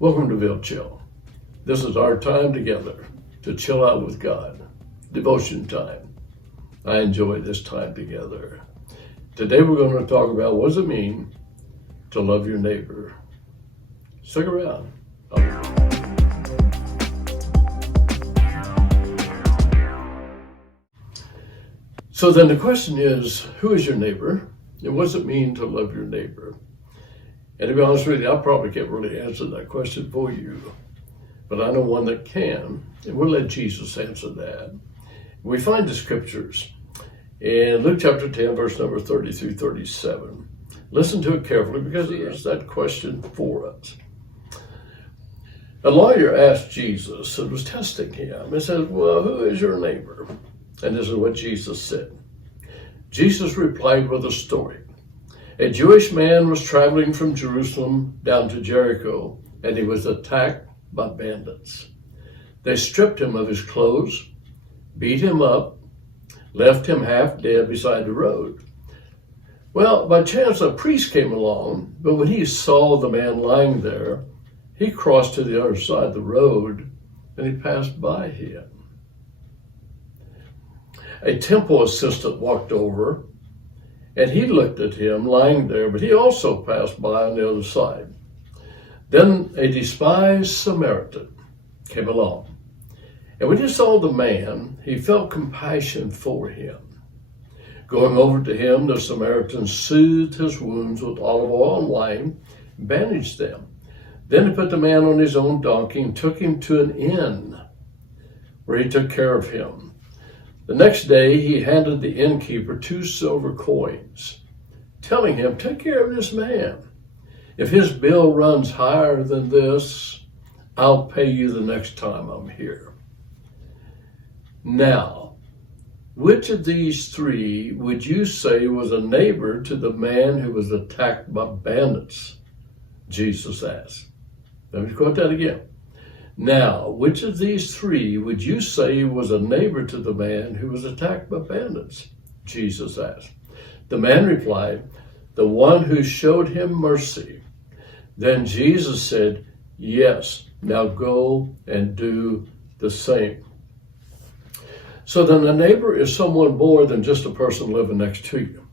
Welcome to Ville-Chill. This is our time together to chill out with God, devotion time. I enjoy this time together. Today we're going to talk about what does it mean to love your neighbor. Stick around. So then the question is, who is your neighbor? And what does it mean to love your neighbor? And to be honest with you, I probably can't really answer that question for you, but I know one that can, and we'll let Jesus answer that. We find the scriptures in Luke chapter 10, verse number 30 through 37. Listen to it carefully because there's that question for us. A lawyer asked Jesus and was testing him. He said, well, who is your neighbor? And this is what Jesus said. Jesus replied with a story. A Jewish man was traveling from Jerusalem down to Jericho, and he was attacked by bandits. They stripped him of his clothes, beat him up, left him half dead beside the road. Well, by chance, a priest came along, but when he saw the man lying there, he crossed to the other side of the road, and he passed by him. A temple assistant walked over, and he looked at him lying there, but he also passed by on the other side. Then a despised Samaritan came along, and when he saw the man, he felt compassion for him. Going over to him, the Samaritan soothed his wounds with olive oil and wine, bandaged them. Then he put the man on his own donkey and took him to an inn, where he took care of him. The next day, he handed the innkeeper 2 silver coins, telling him, take care of this man. If his bill runs higher than this, I'll pay you the next time I'm here. Now, which of these 3 would you say was a neighbor to the man who was attacked by bandits? Jesus asked. Let me quote that again. Now, which of these 3 would you say was a neighbor to the man who was attacked by bandits? Jesus asked. The man replied, the one who showed him mercy. Then Jesus said, yes, now go and do the same. So then a neighbor is someone more than just a person living next to you.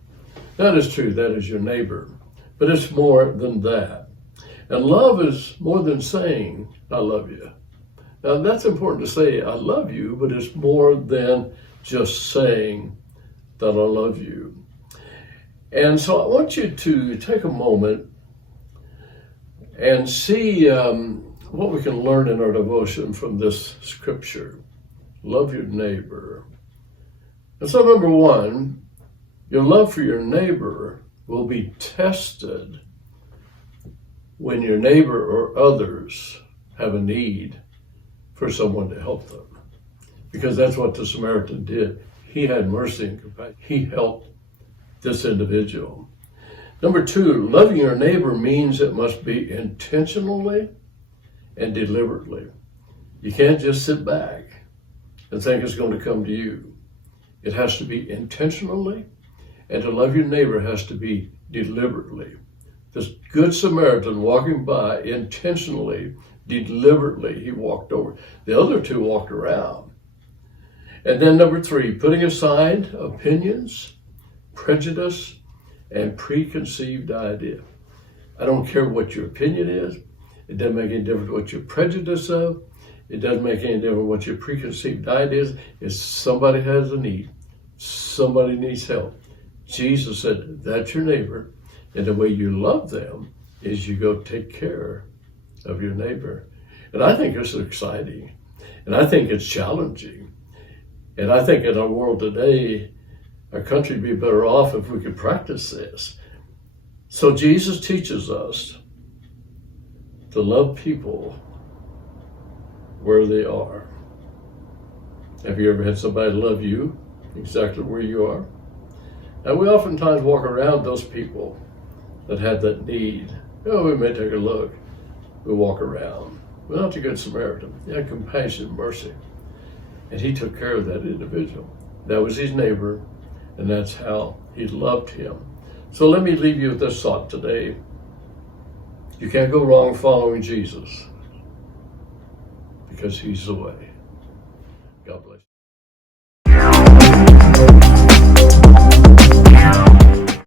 That is true, that is your neighbor, but it's more than that. And love is more than saying, I love you. Now that's important to say, I love you, but it's more than just saying that I love you. And so I want you to take a moment and see what we can learn in our devotion from this scripture. Love your neighbor. And so number 1, your love for your neighbor will be tested when your neighbor or others have a need for someone to help them. Because that's what the Samaritan did. He had mercy and compassion. He helped this individual. Number 2, loving your neighbor means it must be intentionally and deliberately. You can't just sit back and think it's going to come to you. It has to be intentionally, and to love your neighbor has to be deliberately. This good Samaritan walking by intentionally, deliberately, he walked over. The other 2 walked around. And then number 3, putting aside opinions, prejudice, and preconceived idea. I don't care what your opinion is. It doesn't make any difference what your prejudice of. It doesn't make any difference what your preconceived idea is. If somebody has a need, somebody needs help. Jesus said, that's your neighbor. And the way you love them is you go take care of your neighbor. And I think it's exciting. And I think it's challenging. And I think in our world today, our country would be better off if we could practice this. So Jesus teaches us to love people where they are. Have you ever had somebody love you exactly where you are? And we oftentimes walk around those people that have that need. Oh, we may take a look. We walk around. Well, that's a good Samaritan. He had compassion, mercy. And he took care of that individual. That was his neighbor, and that's how he loved him. So let me leave you with this thought today. You can't go wrong following Jesus. because he's the way. God bless you.